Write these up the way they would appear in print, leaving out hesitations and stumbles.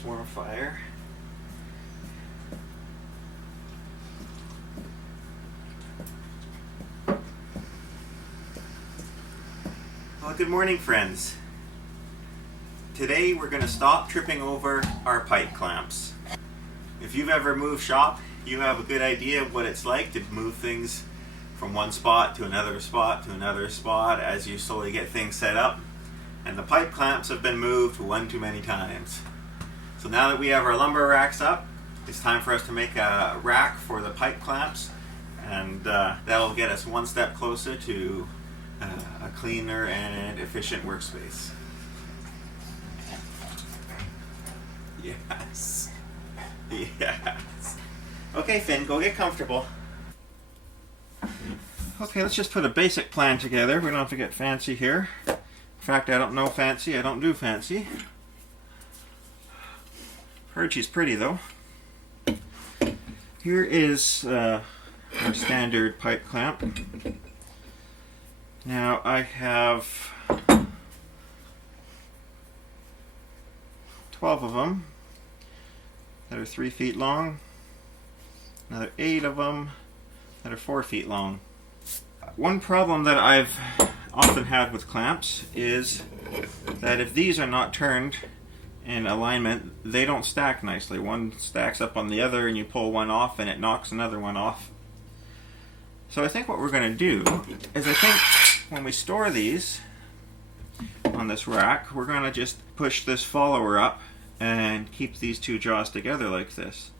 some more fire. Well, good morning, friends. Today we're going to stop tripping over our pipe clamps. If you've ever moved shop, you have a good idea of what it's like to move things from one spot to another spot to another spot as you slowly get things set up. And the pipe clamps have been moved one too many times. So now that we have our lumber racks up, it's time for us to make a rack for the pipe clamps, and that'll get us one step closer to a cleaner and efficient workspace. Yes. Yes. Okay, Finn, go get comfortable. Okay, let's just put a basic plan together. We don't have to get fancy here. In fact, I don't know fancy. I don't do fancy. Heard she's pretty, though. Here is our standard pipe clamp. Now I have 12 of them that are 3 feet long, another 8 of them that are 4 feet long. One problem that I've often had with clamps is that if these are not turned in alignment, they don't stack nicely. One stacks up on the other and you pull one off and it knocks another one off. So I think what we're going to do is, I think when we store these on this rack, we're going to just push this follower up and keep these two jaws together like this.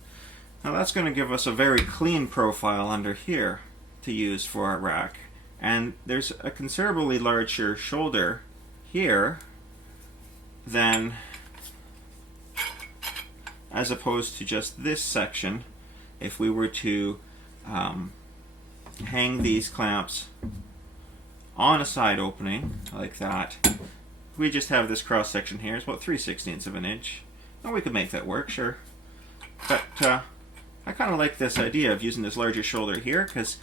Now that's going to give us a very clean profile under here to use for our rack. And there's a considerably larger shoulder here than as opposed to just this section if we were to hang these clamps on a side opening like that. We just have this cross section here. It's about 3/16 of an inch. And we could make that work, sure. But I kind of like this idea of using this larger shoulder here because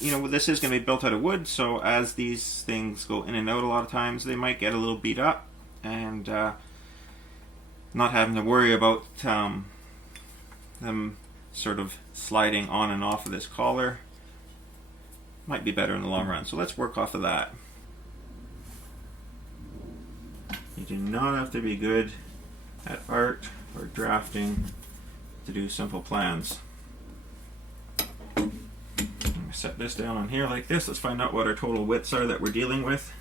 you know, this is going to be built out of wood, so as these things go in and out a lot of times, they might get a little beat up, and not having to worry about them sort of sliding on and off of this collar might be better in the long run. So let's work off of that. You do not have to be good at art or drafting to do simple plans. Set this down on here like this. Let's find out what our total widths are that we're dealing with.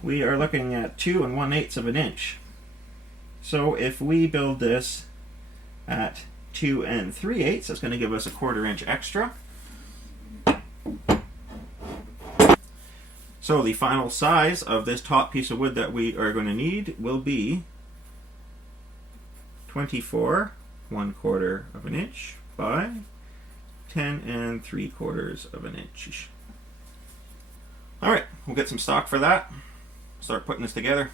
We are looking at 2 1/8 of an inch. So if we build this at 2 3/8, that's going to give us a 1/4 inch extra. So the final size of this top piece of wood that we are going to need will be 24 1/4 of an inch by 10 3/4 of an inch. Alright, we'll get some stock for that. Start putting this together.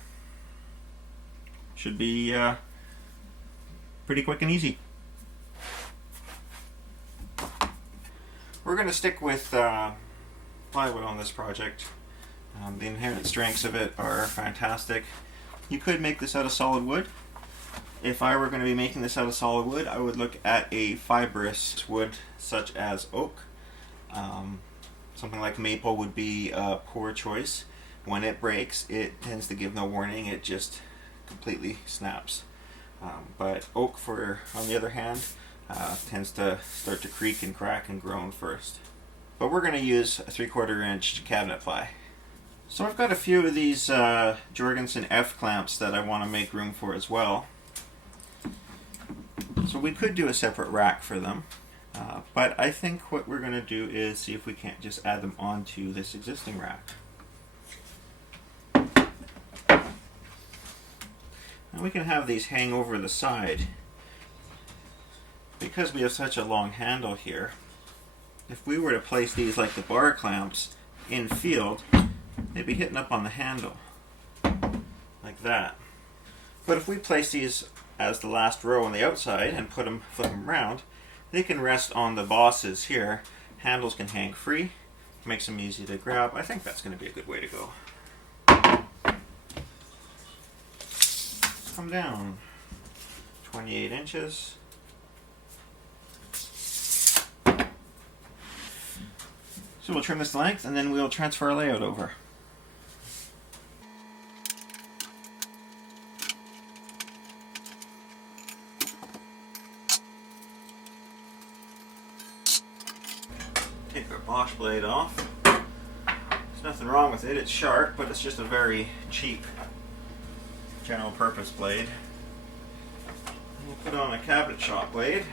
Should be pretty quick and easy. We're going to stick with plywood on this project. The inherent strengths of it are fantastic. You could make this out of solid wood. If I were going to be making this out of solid wood, I would look at a fibrous wood such as oak. Something like maple would be a poor choice. When it breaks, it tends to give no warning. It just completely snaps. But oak, on the other hand, tends to start to creak and crack and groan first. But we're going to use a 3/4 inch cabinet ply. So I've got a few of these Jorgensen F clamps that I want to make room for as well. So we could do a separate rack for them, but I think what we're going to do is see if we can't just add them onto this existing rack. Now we can have these hang over the side. Because we have such a long handle here, if we were to place these like the bar clamps in field, they'd be hitting up on the handle like that. But if we place these as the last row on the outside and flip them around, they can rest on the bosses here. Handles can hang free, makes them easy to grab. I think that's going to be a good way to go. Come down. 28 inches. So we'll trim this length and then we'll transfer our layout over. Take our Bosch blade off. There's nothing wrong with it, it's sharp, but it's just a very cheap general purpose blade. We'll put on a cabinet shop blade.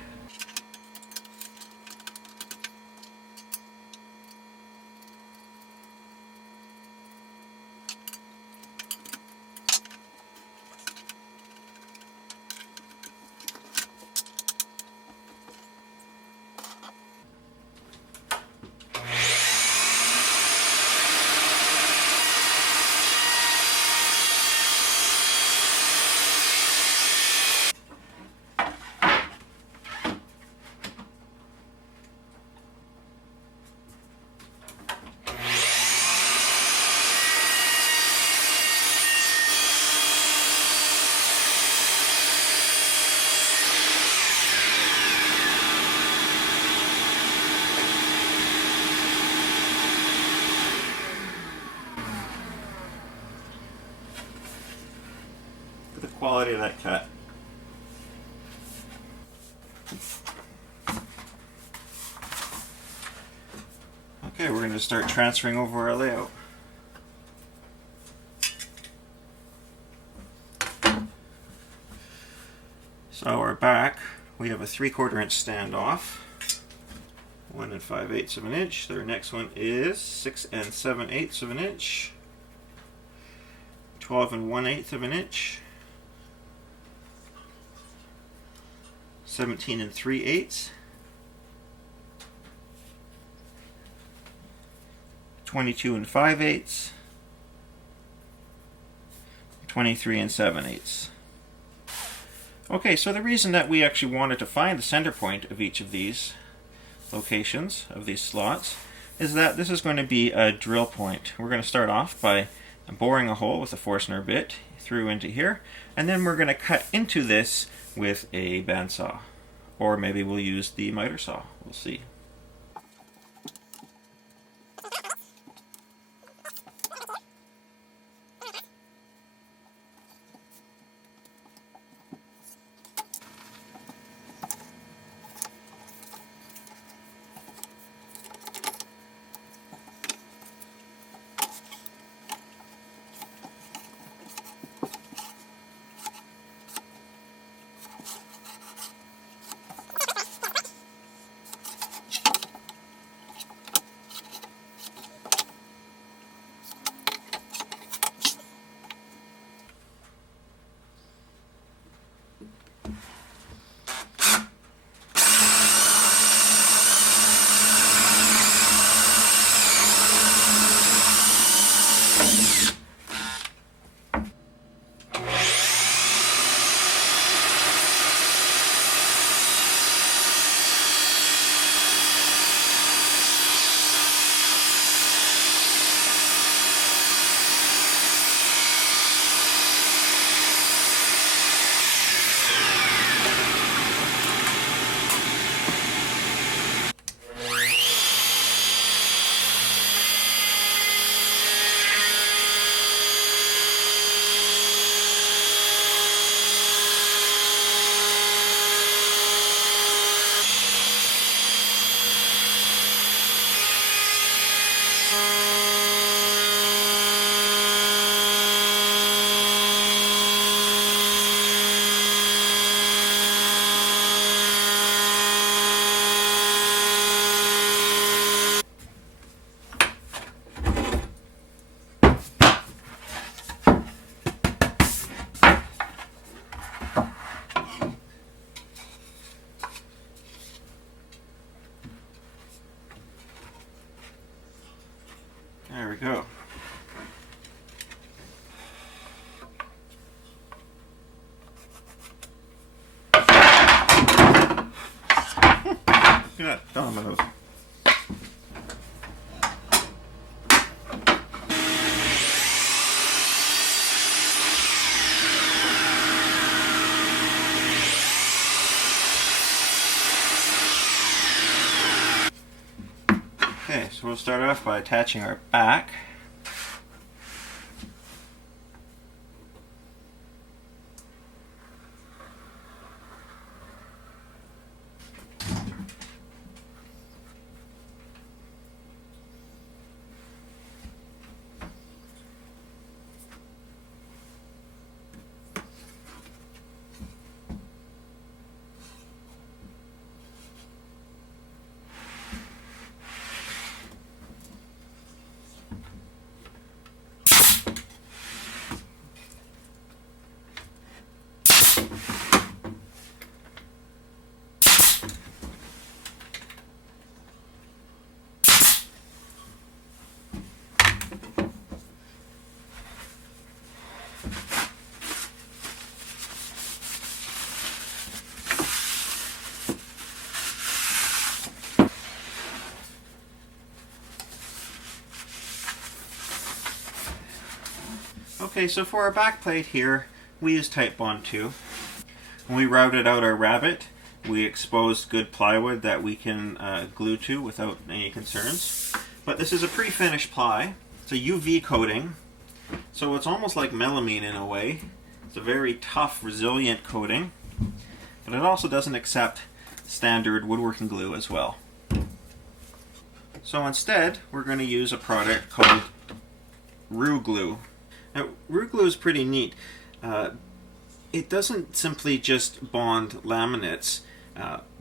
The quality of that cut. Okay, we're going to start transferring over our layout. So our back, we have a 3/4 inch standoff, 1 5/8 of an inch. Their next one is 6 7/8 of an inch, 12 1/8 of an inch, 17 3/8, 22 5/8, 23 7/8. Okay, so the reason that we actually wanted to find the center point of each of these locations, of these slots, is that this is going to be a drill point. We're going to start off by boring a hole with a Forstner bit through into here, and then we're going to cut into this with a bandsaw, or maybe we'll use the miter saw. We'll see. There we go. Look at that, dominoes. we'll start off by attaching our back. Okay, so for our back plate here, we use Type Bond 2. When we routed out our rabbet, we exposed good plywood that we can glue to without any concerns. But this is a pre-finished ply. It's a UV coating, so it's almost like melamine in a way. It's a very tough, resilient coating, but it also doesn't accept standard woodworking glue as well. So instead, we're going to use a product called Rue Glue. Now, Rue Glue is pretty neat. It doesn't simply just bond laminates,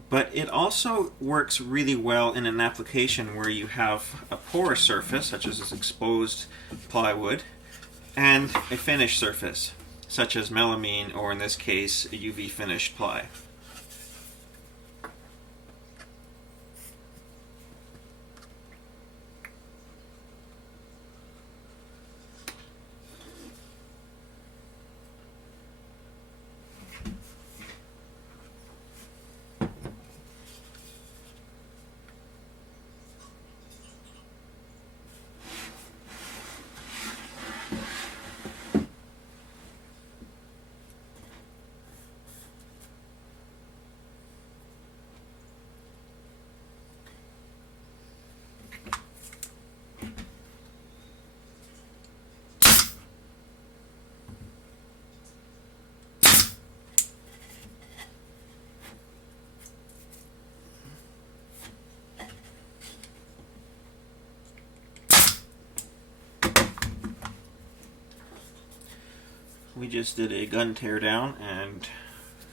but it also works really well in an application where you have a porous surface, such as this exposed plywood, and a finished surface, such as melamine, or in this case, a UV finished ply. We just did a gun tear down and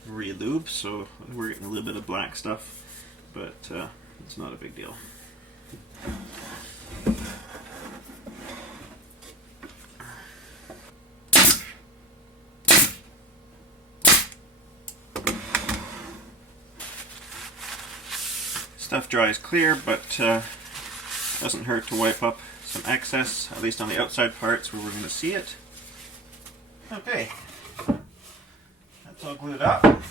re-lube, so we're getting a little bit of black stuff, but it's not a big deal. Stuff dries clear, but doesn't hurt to wipe up some excess, at least on the outside parts where we're going to see it. Okay, that's all glued up.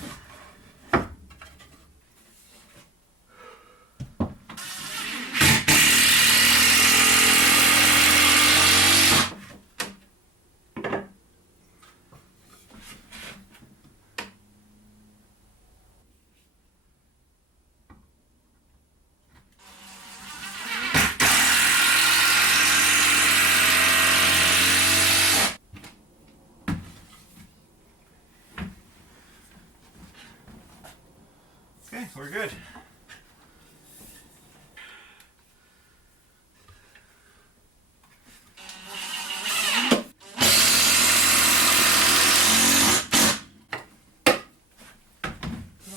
Okay, we're good.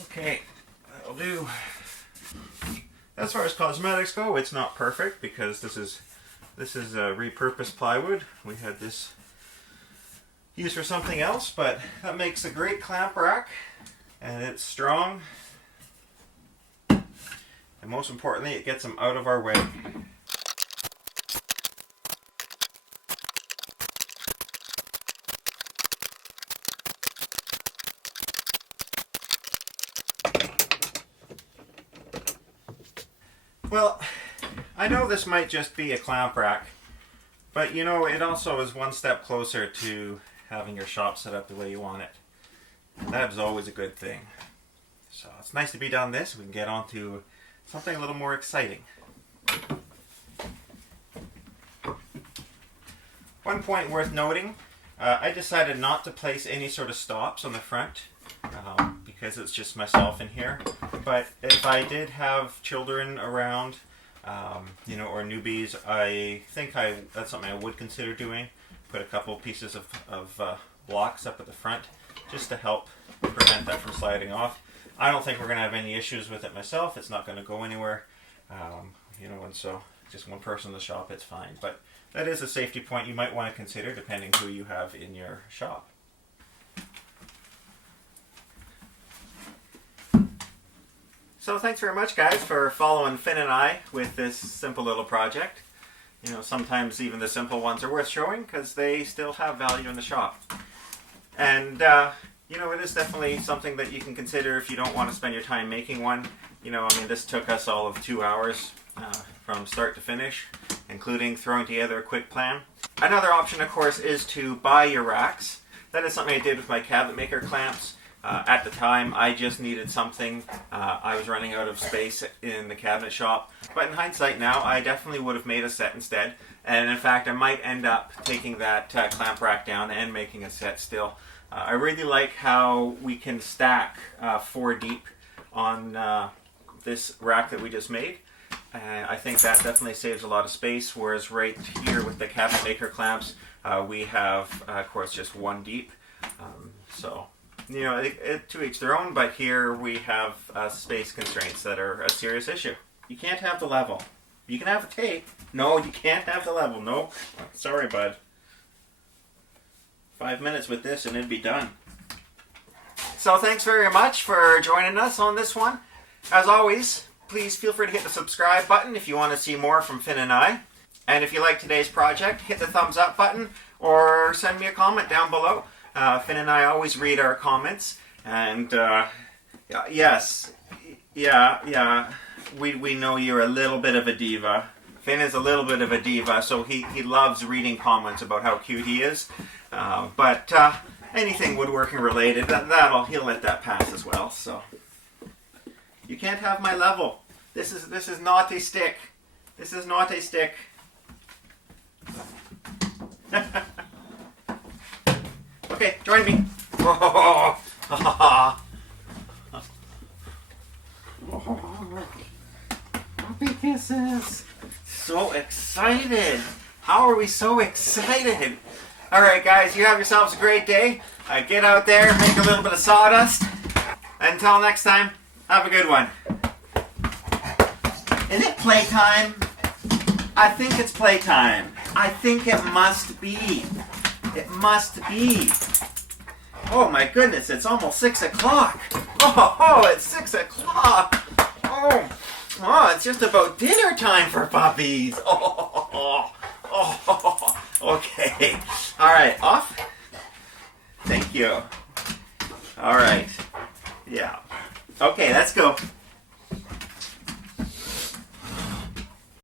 Okay, that'll do. As far as cosmetics go, it's not perfect because this is a repurposed plywood. We had this used for something else, but that makes a great clamp rack, and it's strong. And most importantly, it gets them out of our way. Well, I know this might just be a clamp rack, but you know, it also is one step closer to having your shop set up the way you want it. And that is always a good thing. So it's nice to be done this. We can get on to something a little more exciting. One point worth noting, I decided not to place any sort of stops on the front because it's just myself in here. But if I did have children around, you know, or newbies, I think that's something I would consider doing. Put a couple pieces of blocks up at the front just to help prevent that from sliding off. I don't think we're going to have any issues with it myself. It's not going to go anywhere, you know, and so just one person in the shop, it's fine. But that is a safety point you might want to consider depending who you have in your shop. So thanks very much, guys, for following Finn and I with this simple little project. You know, sometimes even the simple ones are worth showing because they still have value in the shop. And, you know, it is definitely something that you can consider if you don't want to spend your time making one. You know, I mean, this took us all of 2 hours from start to finish, including throwing together a quick plan. Another option, of course, is to buy your racks. That is something I did with my cabinet maker clamps. At the time, I just needed something. I was running out of space in the cabinet shop. But in hindsight now, I definitely would have made a set instead. And in fact, I might end up taking that clamp rack down and making a set still. I really like how we can stack 4 deep on this rack that we just made. I think that definitely saves a lot of space, whereas right here with the cabinet maker clamps, we have, of course, just 1 deep. So, you know, to each their own, but here we have space constraints that are a serious issue. You can't have the level. You can have the tape. No, you can't have the level. No, sorry, bud. 5 minutes with this and it'd be done. So thanks very much for joining us on this one. As always, please feel free to hit the subscribe button if you want to see more from Finn and I. And if you like today's project, hit the thumbs up button or send me a comment down below. Finn and I always read our comments. And yes, yeah, we know you're a little bit of a diva. Finn is a little bit of a diva, so he loves reading comments about how cute he is. But anything woodworking related, he'll let that pass as well. So you can't have my level. This is not a stick. This is not a stick. Okay, join me. Puppy kisses. So excited. How are we so excited? Alright guys, you have yourselves a great day. Get out there, make a little bit of sawdust. Until next time, have a good one. Is it playtime? I think it's playtime. I think it must be. It must be. Oh my goodness, it's almost 6 o'clock. Oh, it's 6 o'clock. Oh, it's just about dinner time for puppies. Okay. All right, off. Thank you. All right. Yeah. Okay, let's go.